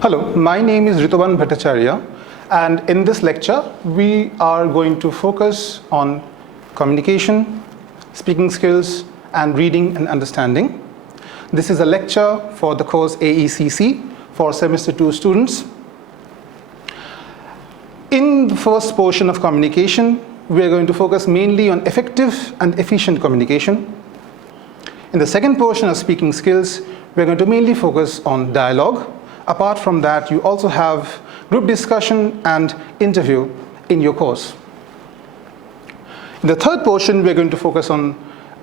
Hello, my name is Ritaban Bhattacharya, and in this lecture we are going to focus on communication, speaking skills, and reading and understanding. This is a lecture for the course AECC for semester 2 students. In the first portion of communication, we are going to focus mainly on effective and efficient communication. In the second portion of speaking skills, we are going to mainly focus on dialogue. Apart from that, you also have group discussion and interview in your course. In the third portion, we are going to focus on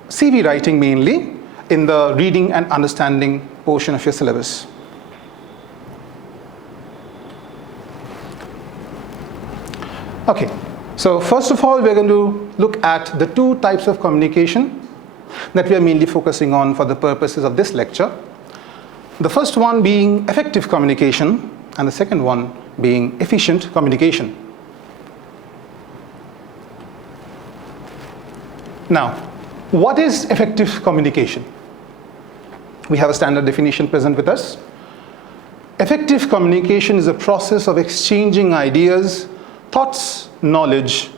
CV writing mainly in the reading and understanding portion of your syllabus. Okay, so first of all, we are going to look at the two types of communication that we are mainly focusing on for the purposes of this lecture. The first one being effective communication, and the second one being efficient communication. Now, what is effective communication? We have a standard definition present with us. Effective communication is a process of exchanging ideas, thoughts, knowledge,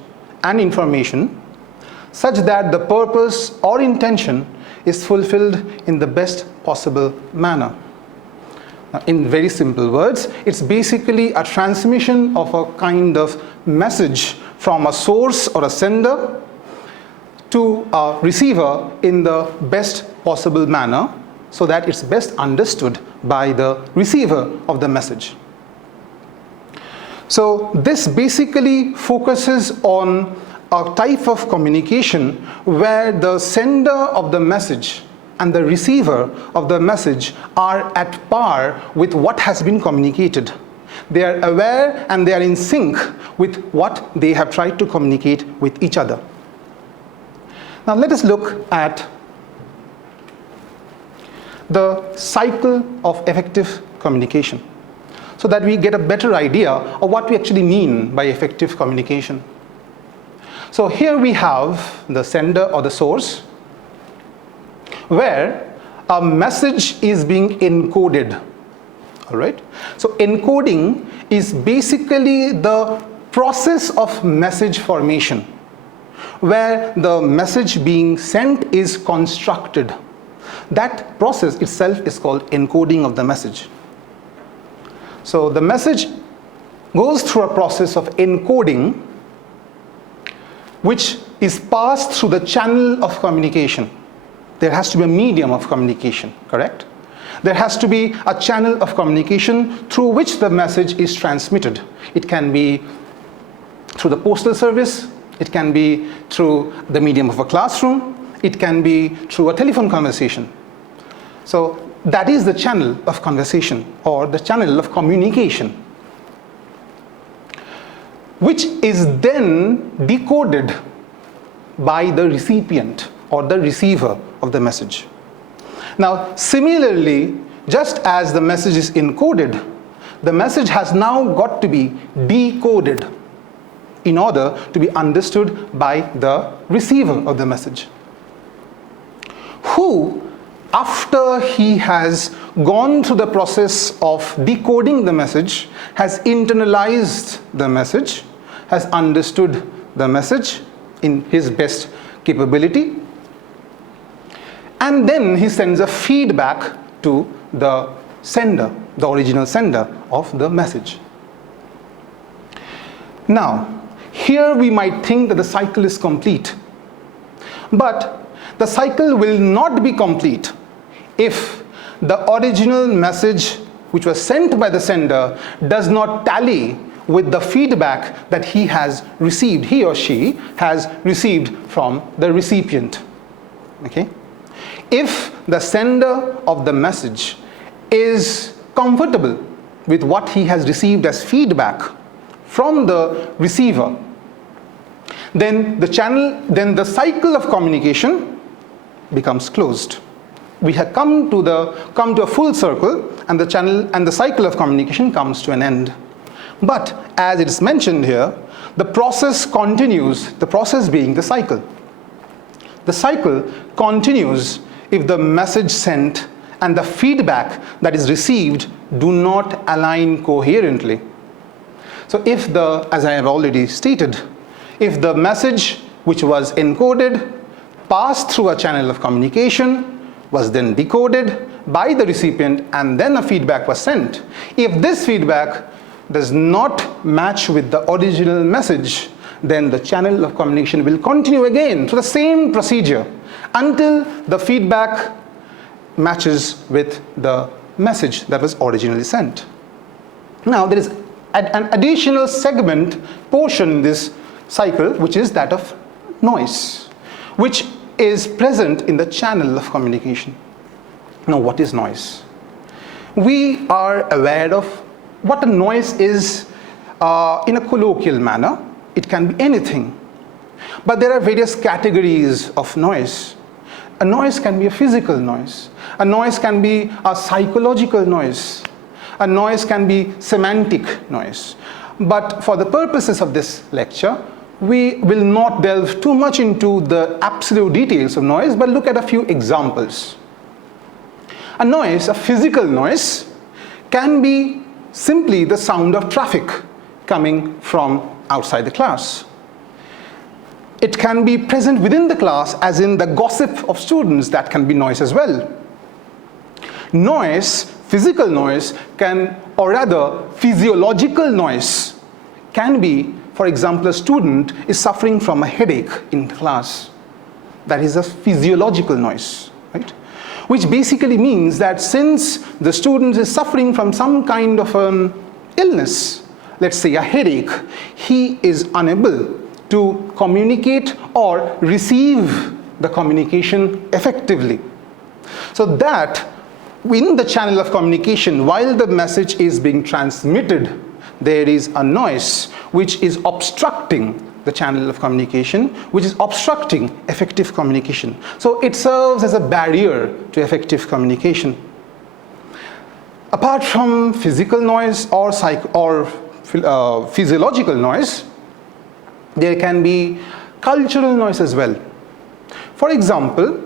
and information such that the purpose or intention is fulfilled in the best possible manner. Now, in very simple words, it's basically a transmission of a kind of message from a source or a sender to a receiver in the best possible manner so that it's best understood by the receiver of the message. So this basically focuses on a type of communication where the sender of the message and the receiver of the message are at par with what has been communicated. They are aware and they are in sync with what they have tried to communicate with each other. Now let us look at the cycle of effective communication so that we get a better idea of what we actually mean by effective communication. So here we have the sender or the source, where a message is being encoded. All right? So encoding is basically the process of message formation, where the message being sent is constructed. That process itself is called encoding of the message. So the message goes through a process of encoding, which is passed through the channel of communication. There has to be a medium of communication, correct? There has to be a channel of communication through which the message is transmitted. It can be through the postal service, it can be through the medium of a classroom, it can be through a telephone conversation. So that is the channel of conversation or the channel of communication, which is then decoded by the recipient or the receiver of the message. Now, similarly, just as the message is encoded, the message has now got to be decoded in order to be understood by the receiver of the message, who, after he has gone through the process of decoding the message, has internalized the message, has understood the message in his best capability, and then he sends a feedback to the sender, the original sender of the message. Now, here we might think that the cycle is complete, but the cycle will not be complete if the original message which was sent by the sender does not tally with the feedback that he has received, he or she has received from the recipient. Okay? If the sender of the message is comfortable with what he has received as feedback from the receiver, then the cycle of communication becomes closed. We have come to a full circle, and the cycle of communication comes to an end. But as it is mentioned here, the process continues, the process being the cycle. The cycle continues if the message sent and the feedback that is received do not align coherently. So if as I have already stated, if the message which was encoded passed through a channel of communication, was then decoded by the recipient, and then a feedback was sent, if this feedback does not match with the original message, then the channel of communication will continue again through the same procedure until the feedback matches with the message that was originally sent. Now there is an additional segment portion in this cycle, which is that of noise, which is present in the channel of communication. Now, what is noise? We are aware of what a noise is in a colloquial manner. It can be anything. But there are various categories of noise. A noise can be a physical noise. A noise can be a psychological noise. A noise can be semantic noise. But for the purposes of this lecture, we will not delve too much into the absolute details of noise, but look at a few examples. A noise, a physical noise, can be simply the sound of traffic coming from outside the class. It can be present within the class, as in the gossip of students. That can be noise as well. Noise, physical noise, or rather physiological noise, can be, for example, a student is suffering from a headache in class. That is a physiological noise, right? Which basically means that since the student is suffering from some kind of an illness, let's say a headache, he is unable to communicate or receive the communication effectively. So that in the channel of communication, while the message is being transmitted, there is a noise which is obstructing the channel of communication, which is obstructing effective communication. So it serves as a barrier to effective communication. Apart from physical noise or physiological noise, there can be cultural noise as well. For example,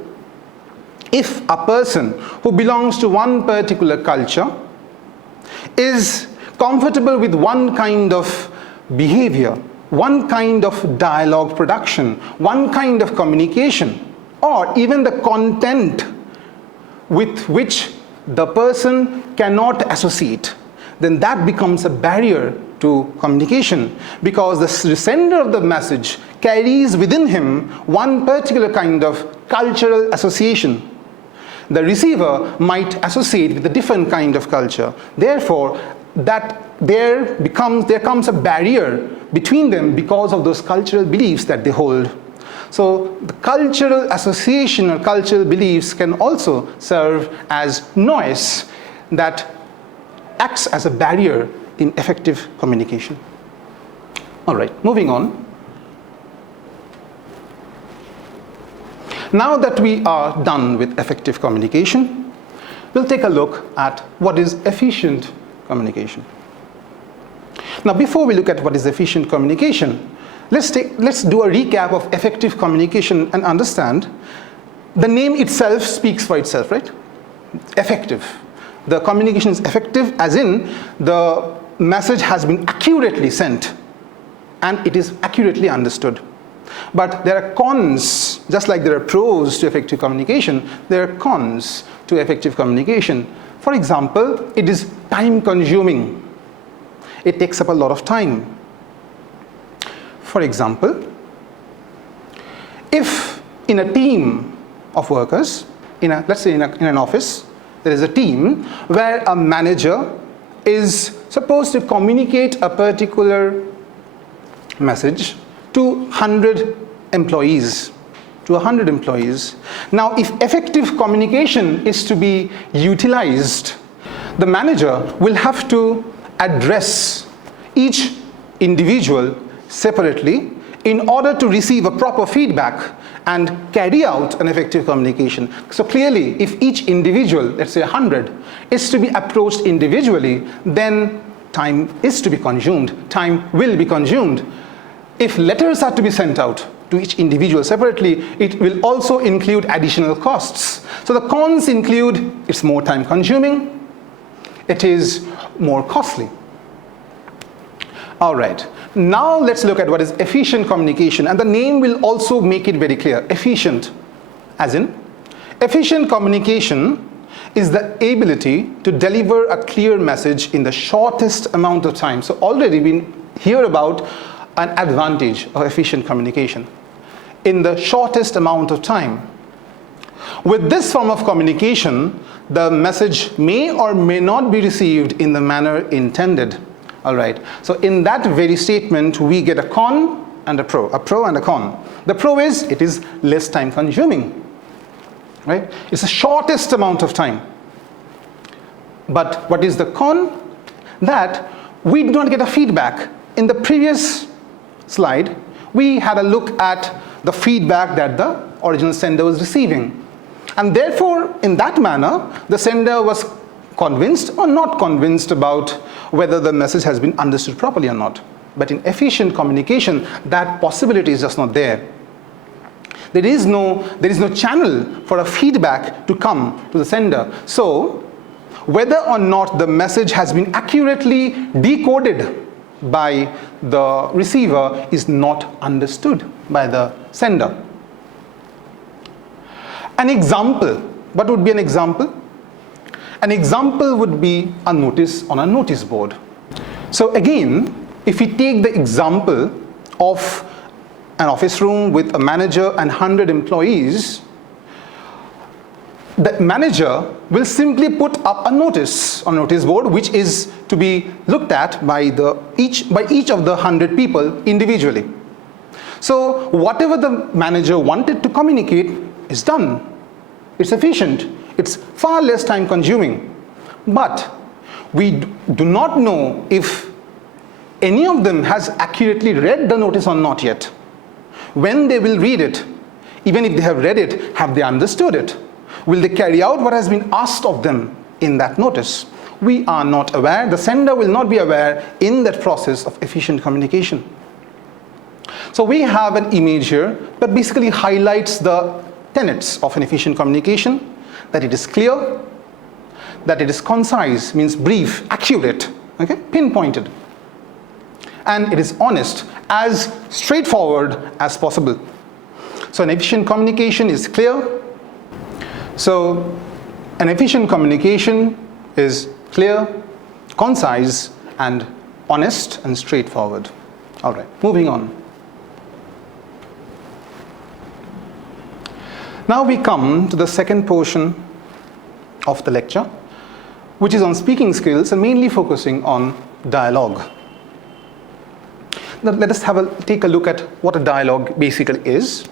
if a person who belongs to one particular culture is comfortable with one kind of behavior, one kind of dialogue production, one kind of communication, or even the content with which the person cannot associate, then that becomes a barrier to communication, because the sender of the message carries within him one particular kind of cultural association. The receiver might associate with a different kind of culture. Therefore, there comes a barrier between them because of those cultural beliefs that they hold. So the cultural association or cultural beliefs can also serve as noise that acts as a barrier in effective communication. All right, moving on. Now that we are done with effective communication, we'll take a look at what is efficient communication. Now, before we look at what is efficient communication, let's do a recap of effective communication and understand the name itself speaks for itself, right? Effective. The communication is effective, as in the message has been accurately sent and it is accurately understood. But there are cons, just like there are pros to effective communication, there are cons to effective communication. For example, it is time consuming. It takes up a lot of time. For example, if in a team of workers, let's say in an office, there is a team where a manager is supposed to communicate a particular message to 100 employees. Now, if effective communication is to be utilized, the manager will have to address each individual separately in order to receive a proper feedback and carry out an effective communication. So clearly, if each individual, let's say 100, is to be approached individually, then time is to be consumed. Time will be consumed. If letters are to be sent out to each individual separately, it will also include additional costs. So the cons include it's more time consuming, it is more costly. All right, now let's look at what is efficient communication, and the name will also make it very clear. Efficient, as in, efficient communication is the ability to deliver a clear message in the shortest amount of time. So already we hear about an advantage of efficient communication. In the shortest amount of time. With this form of communication, the message may or may not be received in the manner intended. All right. So in that very statement, we get a con and a pro and a con. The pro is it is less time consuming. Right? It's the shortest amount of time. But what is the con? That we do not get a feedback. In the previous slide, we had a look at the feedback that the original sender was receiving. And therefore, in that manner, the sender was convinced or not convinced about whether the message has been understood properly or not. But in efficient communication, that possibility is just not there. There is no channel for a feedback to come to the sender. So, whether or not the message has been accurately decoded by the receiver is not understood by the sender. An example. What would be an example? An example would be a notice on a notice board. So again, if we take the example of an office room with a manager and 100 employees, the manager will simply put up a notice on a notice board which is to be looked at by each of the 100 people individually. So whatever the manager wanted to communicate is done. It's efficient. It's far less time consuming. But we do not know if any of them has accurately read the notice or not yet. When they will read it, even if they have read it, have they understood it? Will they carry out what has been asked of them in that notice? We are not aware. The sender will not be aware in that process of efficient communication. So we have an image here that basically highlights the tenets of an efficient communication, that it is clear, that it is concise, means brief, accurate, okay, pinpointed, and it is honest, as straightforward as possible. So an efficient communication is clear. So an efficient communication is clear, concise, and honest and straightforward. All right, moving on. Now we come to the second portion of the lecture, which is on speaking skills and mainly focusing on dialogue. Now let us take a look at what a dialogue basically is.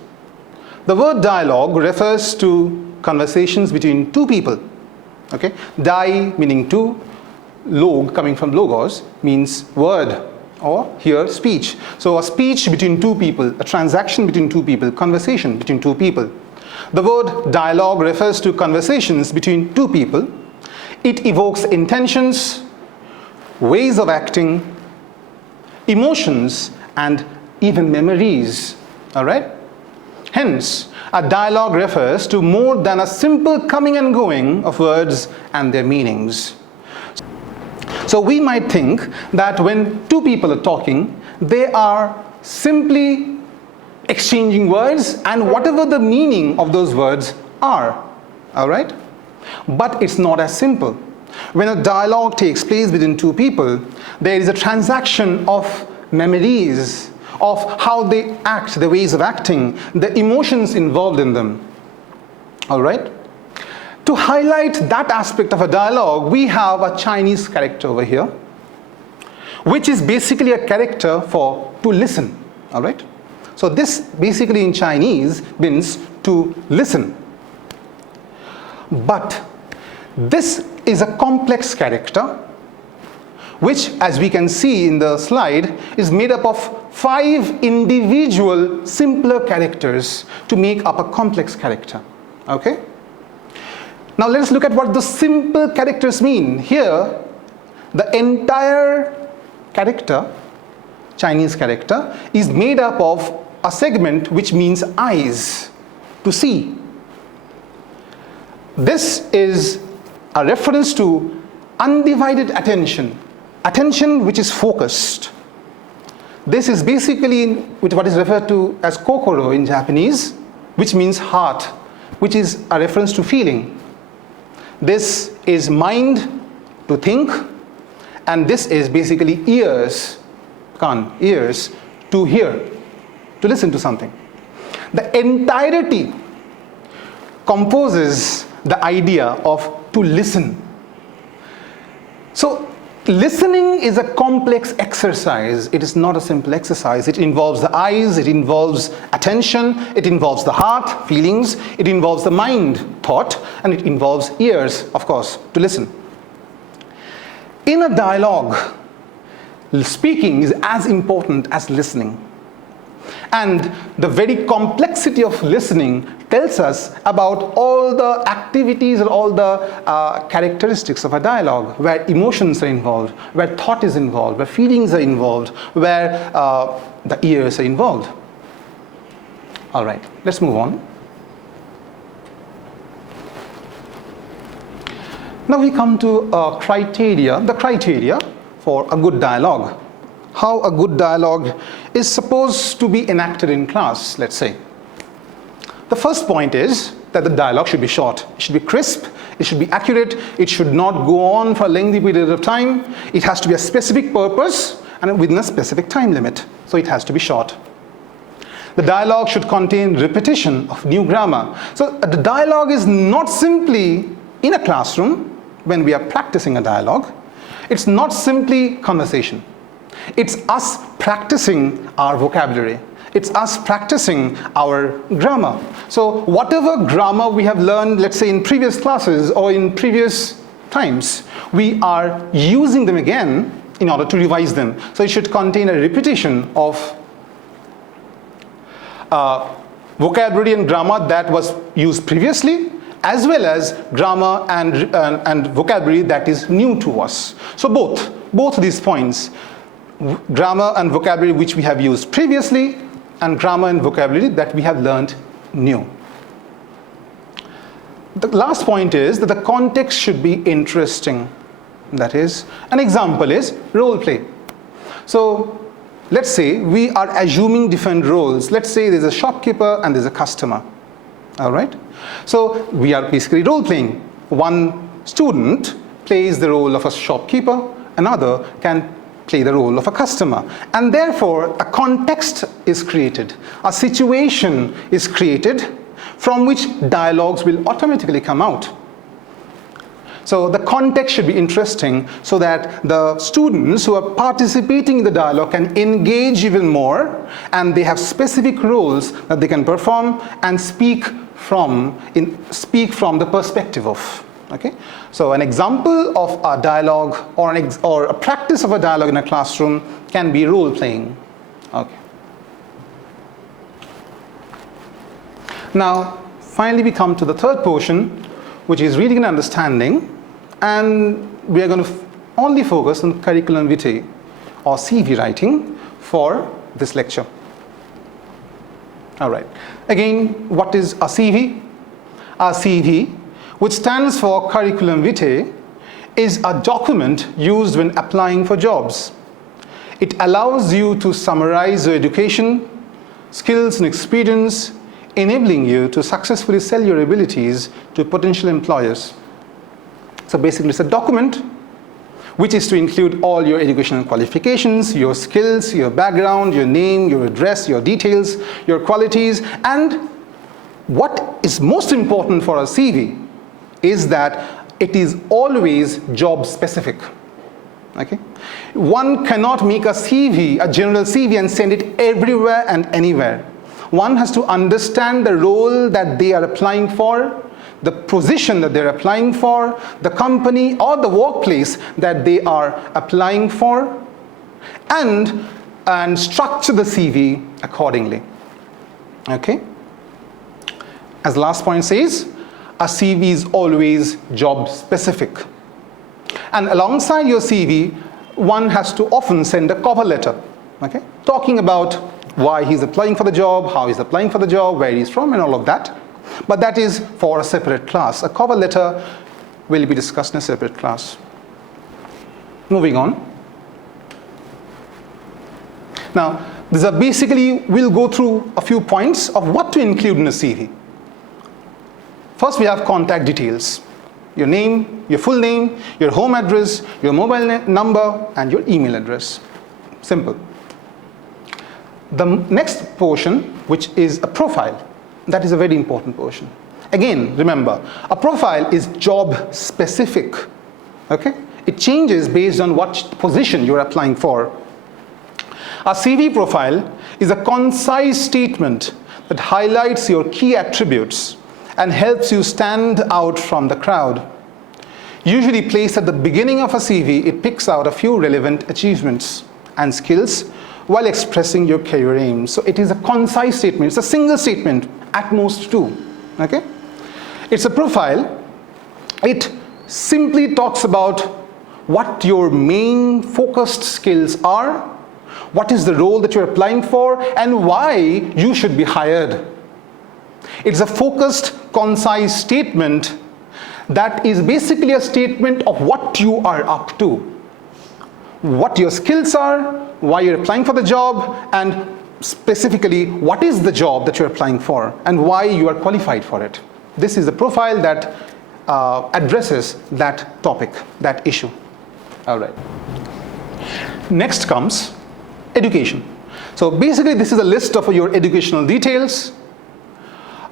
The word dialogue refers to conversations between two people. Okay, di meaning two, log coming from logos means word, or here speech. So a speech between two people, a transaction between two people, conversation between two people. The word dialogue refers to conversations between two people. It evokes intentions, ways of acting, emotions, and even memories. All right? Hence, a dialogue refers to more than a simple coming and going of words and their meanings. So we might think that when two people are talking, they are simply exchanging words and whatever the meaning of those words are. All right? But it's not as simple. When a dialogue takes place between two people, there is a transaction of memories, of how they act, the ways of acting, the emotions involved in them. All right? To highlight that aspect of a dialogue, we have a Chinese character over here, which is basically a character for to listen. All right? So this basically in Chinese means to listen. But this is a complex character, which, as we can see in the slide, is made up of 5 individual simpler characters to make up a complex character. Okay? Now let us look at what the simple characters mean. Here, the entire character, Chinese character, is made up of a segment which means eyes, to see. This is a reference to undivided attention, attention which is focused. This is basically what is referred to as kokoro in Japanese, which means heart, which is a reference to feeling. This is mind, to think, and this is basically ears, ears, to hear, to listen to something. The entirety composes the idea of to listen. So listening is a complex exercise. It is not a simple exercise. It involves the eyes, it involves attention, it involves the heart, feelings, it involves the mind, thought, and it involves ears, of course, to listen. In a dialogue, speaking is as important as listening. And the very complexity of listening tells us about all the activities and all the characteristics of a dialogue, where emotions are involved, where thought is involved, where feelings are involved, where the ears are involved. All right, let's move on. Now we come to the criteria for a good dialogue. How a good dialogue is supposed to be enacted in class, let's say. The first point is that the dialogue should be short. It should be crisp, it should be accurate, it should not go on for a lengthy period of time. It has to be a specific purpose and within a specific time limit. So it has to be short. The dialogue should contain repetition of new grammar. So the dialogue is not simply in a classroom when we are practicing a dialogue. It's not simply conversation. It's us practicing our vocabulary. It's us practicing our grammar. So whatever grammar we have learned, let's say in previous classes or in previous times, we are using them again in order to revise them. So it should contain a repetition of vocabulary and grammar that was used previously, as well as grammar and vocabulary that is new to us. So both these points, grammar and vocabulary which we have used previously, and grammar and vocabulary that we have learned new. The last point is that the context should be interesting. That is, an example is role play. So let's say we are assuming different roles. Let's say there's a shopkeeper and there's a customer. All right? So we are basically role playing. One student plays the role of a shopkeeper, another can play the role of a customer. And therefore, a context is created. A situation is created from which dialogues will automatically come out. So the context should be interesting so that the students who are participating in the dialogue can engage even more, and they have specific roles that they can perform and speak from the perspective of. Okay? So an example of a dialogue or a practice of a dialogue in a classroom can be role playing. Okay. Now, finally we come to the third portion, which is reading and understanding, and we are going to only focus on curriculum vitae or CV writing for this lecture. All right. Again, what is a CV? A CV, which stands for curriculum vitae, is a document used when applying for jobs. It allows you to summarize your education, skills and experience, enabling you to successfully sell your abilities to potential employers. So basically it's a document which is to include all your educational qualifications, your skills, your background, your name, your address, your details, your qualities, and what is most important for a CV is that it is always job specific. Okay? One cannot make a CV, a general CV, and send it everywhere and anywhere. One has to understand the role that they are applying for, the position that they're applying for, the company or the workplace that they are applying for, and structure the CV accordingly. Okay? As the last point says, a CV is always job specific. And alongside your CV, one has to often send a cover letter, okay, talking about why he's applying for the job, how he's applying for the job, where he's from, and all of that. But that is for a separate class. A cover letter will be discussed in a separate class. Moving on. Now, these are basically, we'll go through a few points of what to include in a CV. First, we have contact details. Your name, your full name, your home address, your mobile number, and your email address. Simple. The next portion, which is a profile, that is a very important portion. Again, remember, a profile is job specific. Okay? It changes based on what position you're applying for. A CV profile is a concise statement that highlights your key attributes and helps you stand out from the crowd. Usually placed at the beginning of a CV, it picks out a few relevant achievements and skills while expressing your career aims. So it is a concise statement. It's a single statement, at most two. Okay? It's a profile. It simply talks about what your main focused skills are, what is the role that you're applying for, and why you should be hired. It's a focused, concise statement that is basically a statement of what you are up to, what your skills are, why you're applying for the job, and specifically what is the job that you're applying for and why you are qualified for it. This is a profile that addresses that topic, that issue. All right. Next comes education. So basically this is a list of your educational details,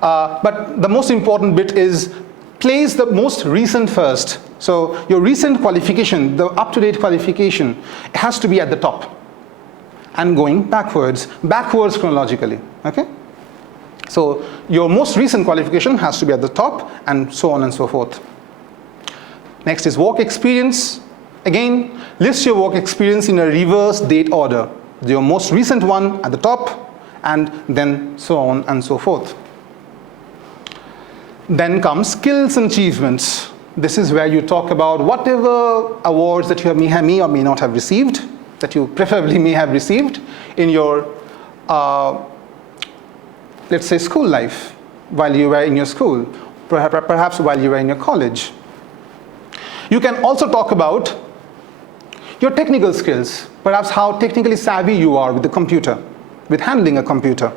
but the most important bit is place the most recent first. So your recent qualification, the up-to-date qualification, has to be at the top and going backwards chronologically. Okay? So your most recent qualification has to be at the top, and so on and so forth. Next is work experience. Again, list your work experience in a reverse date order. Your most recent one at the top, and then so on and so forth. Then comes skills and achievements. This is where you talk about whatever awards that you may or may not have received, that you preferably may have received in your, let's say, school life, while you were in your school, perhaps while you were in your college. You can also talk about your technical skills, perhaps how technically savvy you are with the computer, with handling a computer.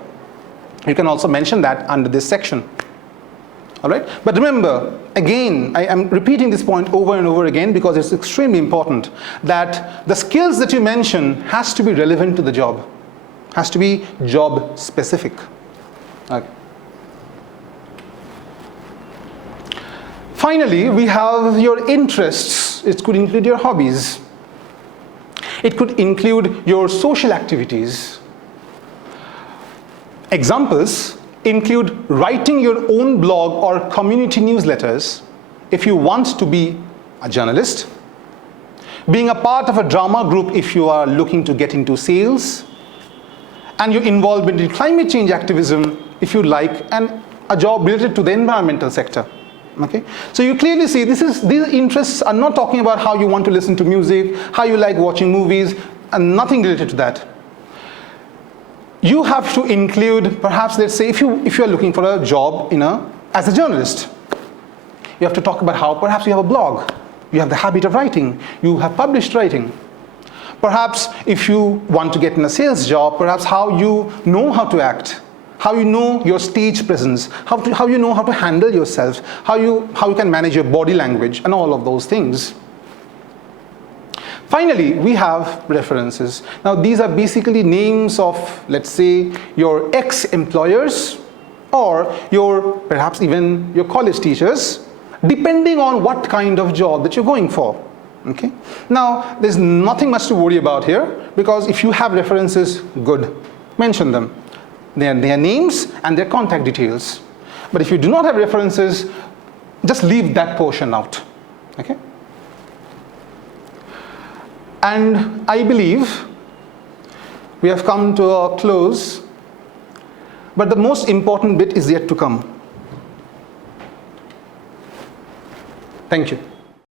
You can also mention that under this section. All right? But remember, again, I am repeating this point over and over again because it's extremely important that the skills that you mention has to be relevant to the job, has to be job specific. Okay. Finally, we have your interests. It could include your hobbies. It could include your social activities. Examples include writing your own blog or community newsletters if you want to be a journalist, being a part of a drama group if you are looking to get into sales, and your involvement in climate change activism if you like, and a job related to the environmental sector. Okay? So you clearly see these interests are not talking about how you want to listen to music, how you like watching movies, and nothing related to that. You have to include, perhaps, let's say, if you are looking for a job as a journalist, you have to talk about how perhaps you have a blog, you have the habit of writing, you have published writing. Perhaps if you want to get in a sales job, perhaps how you know how to act, how you know your stage presence, how you know how to handle yourself, how you can manage your body language, and all of those things. Finally, we have references. Now, these are basically names of, let's say, your ex-employers or perhaps even your college teachers, depending on what kind of job that you're going for. Okay? Now, there's nothing much to worry about here, because if you have references, good, mention them. Their names and their contact details. But if you do not have references, just leave that portion out. Okay? And I believe we have come to a close, but the most important bit is yet to come. Thank you.